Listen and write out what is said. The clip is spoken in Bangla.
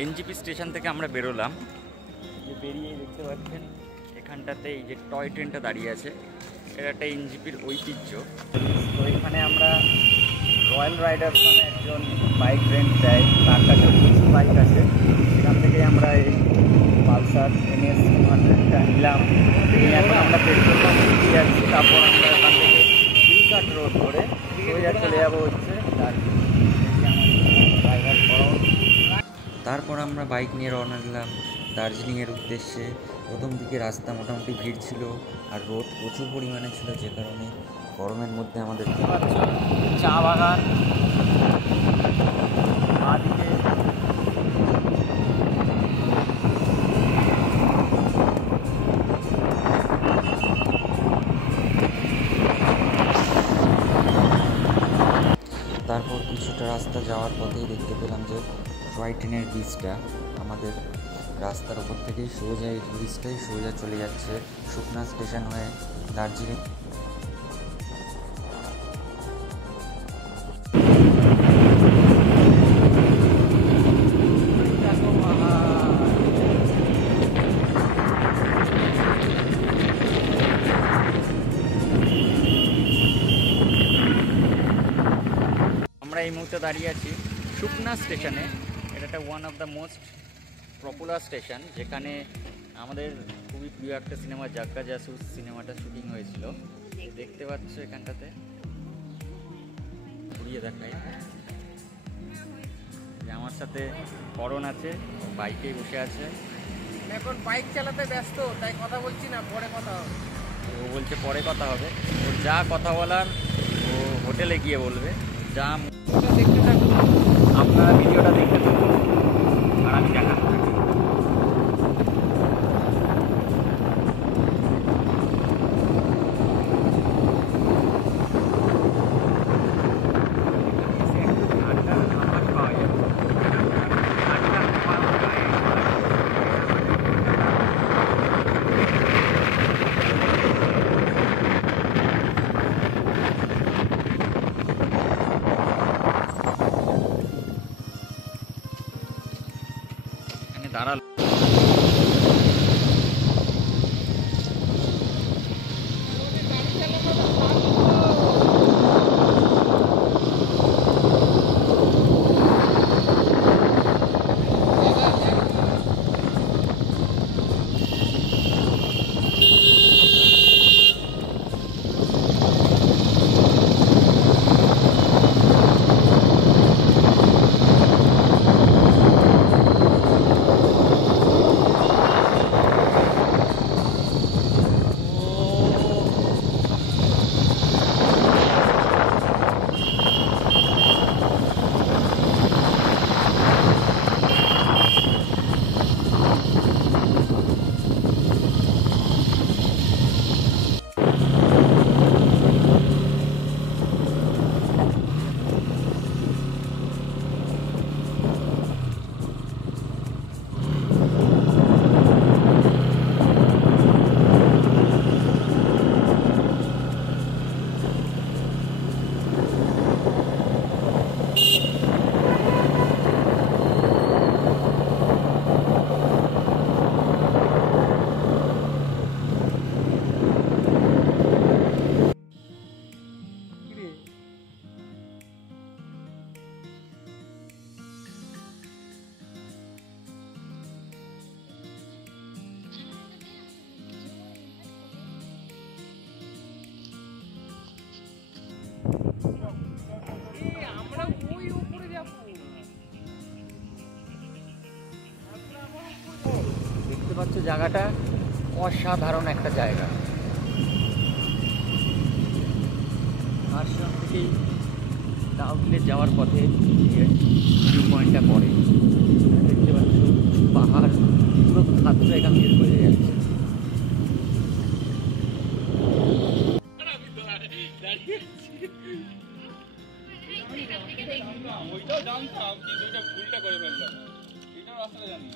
এনজিপি স্টেশন থেকে আমরা বেরোলাম, যে বেরিয়ে দেখতে পাচ্ছেন এখানটাতে এই যে টয় ট্রেনটা দাঁড়িয়ে আছে, এটা একটা এনজিপির ঐতিহ্য। তো এখানে আমরা রয়্যাল রাইডার্স নামে একজন বাইক রেন্ট দেয়, তার কাছে প্রচুর বাইক আছে। এখান থেকে আমরা এই পালসার NS 200টা নিলাম, নিয়ে এখন আমরা পেট্রোল পাম্পে দিয়ে যাচ্ছি। তারপর আমরা এখান থেকে হিলকাট রোড ধরে সোজা চলে যাবো হচ্ছে তারপর আমরা বাইক নিয়ে রওনা দিলাম দার্জিলিংয়ের উদ্দেশ্যে। প্রথম দিকে রাস্তা মোটামুটি ভিড় ছিল আর রোদ প্রচুর পরিমাণে ছিল, যে কারণে গরমের মধ্যে আমাদের চা বাগান বাদিকে তারপর কিছুটা রাস্তা যাওয়ার পথেই দেখতে পেলাম যে টয় ট্রেনের ব্রিজটা আমাদের রাস্তার ওপর থেকেই সোজা, এই ব্রিজটাই সোজা চলে যাচ্ছে সুকনা স্টেশন হয়ে দার্জিলিং। আমরা এই মুহূর্তে দাঁড়িয়ে আছি সুকনা স্টেশনে। এটা একটা one of the most popular station, যেখানে আমাদের খুবই প্রিয় একটা সিনেমা জাগ্গা জাসুস সিনেমাটা শুটিং হয়েছিল। দেখতে পাচ্ছ এখানটাতে ঘুরিয়ে দেখায়। আমার সাথে করণ আছে, বাইকেই বসে আছে। এখন বাইক চালাতে ব্যস্ত, তাই কথা বলছি না, পরে কথা হবে। ও বলছে পরে কথা হবে, ওর যা কথা বলার ও হোটেলে গিয়ে বলবে। যা দেখতে থাকুন, আপনারা ভিডিওটা দেখতে থাকুন আর আমি দেখাতে থাকি। দাঁড়াল আমরা ওই উপরে যাবো। দেখতে পাচ্ছ জায়গাটা অসাধারণ একটা জায়গা। আর থেকেই আউটলেট যাওয়ার পথে ভিউ পয়েন্টটা পড়ে। দেখতে পাচ্ছ পাহাড় পুরো খাতটা এখান থেকে বোঝা যাচ্ছে। ওইটাও জানতাম, কিন্তু ওইটা ভুলটা করে ফেললাম। এইটাও রাস্তাটা জানি।